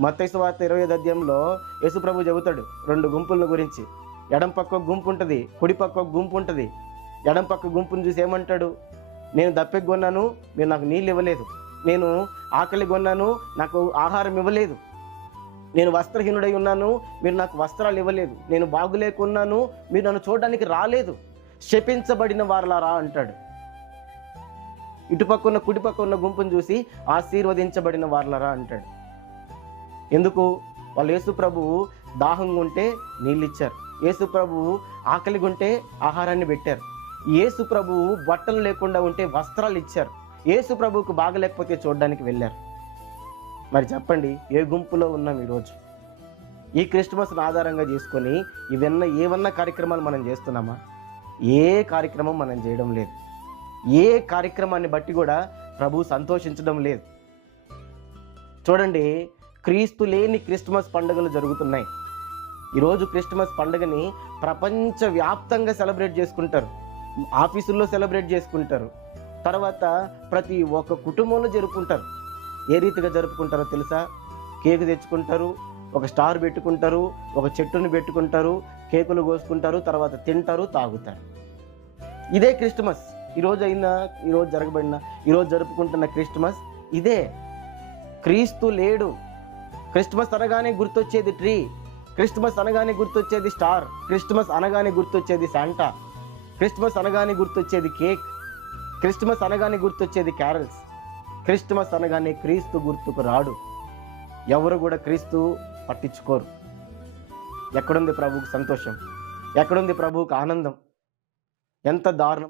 మత్తైసు వార్త ఇరవై ఐదు అధ్యాయంలో యేసుప్రభు చెబుతాడు రెండు గుంపుల గురించి. ఎడం పక్క గుంపు ఉంటుంది కుడి పక్క గుంపు ఉంటుంది. ఎడం పక్క గుంపును చూసి ఏమంటాడు? నేను దప్పెకి కొన్నాను మీరు నాకు నీళ్ళు ఇవ్వలేదు. నేను ఆకలి కొన్నాను నాకు ఆహారం ఇవ్వలేదు. నేను వస్త్రహీనుడై ఉన్నాను మీరు నాకు వస్త్రాలు ఇవ్వలేదు. నేను బాగులేకున్నాను మీరు నన్ను చూడడానికి రాలేదు. శపించబడిన వారలారా అంటాడు. ఇటుపక్క ఉన్న కుడిపక్క ఉన్న గుంపును చూసి ఆశీర్వదించబడిన వారలరా అంటాడు. ఎందుకు? వాళ్ళు యేసు ప్రభువు దాహంగా ఉంటే నీళ్ళు ఇచ్చారు యేసు ప్రభువు ఆకలిగా ఉంటే ఆహారాన్ని పెట్టారు. యేసు ప్రభువు బట్టలు లేకుండా ఉంటే వస్త్రాలు ఇచ్చారు. యేసు ప్రభువుకు బాగలేకపోతే చూడడానికి వెళ్ళారు. మరి చెప్పండి ఏ గుంపులో ఉన్నాం ఈరోజు? ఈ క్రిస్మస్ను ఆధారంగా చేసుకొని ఇవన్న ఏమన్నా కార్యక్రమాలు మనం చేస్తున్నామా? ఏ కార్యక్రమం మనం చేయడం లేదు. ఏ కార్యక్రమాన్ని బట్టి కూడా ప్రభు సంతోషించడం లేదు. చూడండి క్రీస్తు లేని క్రిస్మస్ పండుగలు జరుగుతున్నాయి. ఈరోజు క్రిస్మస్ పండుగని ప్రపంచవ్యాప్తంగా సెలబ్రేట్ చేసుకుంటారు. ఆఫీసుల్లో సెలబ్రేట్ చేసుకుంటారు. తర్వాత ప్రతి ఒక్క కుటుంబంలో జరుపుకుంటారు. ఏ రీతిగా జరుపుకుంటారో తెలుసా? కేక్ తెచ్చుకుంటారు ఒక స్టార్ పెట్టుకుంటారు ఒక చెట్టుని పెట్టుకుంటారు కేకులు కోసుకుంటారు తర్వాత తింటారు తాగుతారు. ఇదే క్రిస్మస్. ఈరోజు అయినా ఈరోజు జరగబడిన ఈరోజు జరుపుకుంటున్న క్రిస్మస్ ఇదే. క్రీస్తు లేడు. క్రిస్మస్ అనగానే గుర్తొచ్చేది ట్రీ. క్రిస్మస్ అనగానే గుర్తొచ్చేది స్టార్. క్రిస్మస్ అనగానే గుర్తొచ్చేది శాంటా. క్రిస్మస్ అనగానే గుర్తొచ్చేది కేక్. క్రిస్మస్ అనగానే గుర్తొచ్చేది క్యారల్స్. క్రిస్మస్ అనగానే క్రీస్తు గుర్తుకు రాడు. ఎవరు కూడా క్రీస్తు పట్టించుకోరు. ఎక్కడుంది ప్రభువుకు సంతోషం? ఎక్కడుంది ప్రభువుకు ఆనందం? ఎంత దారుణం.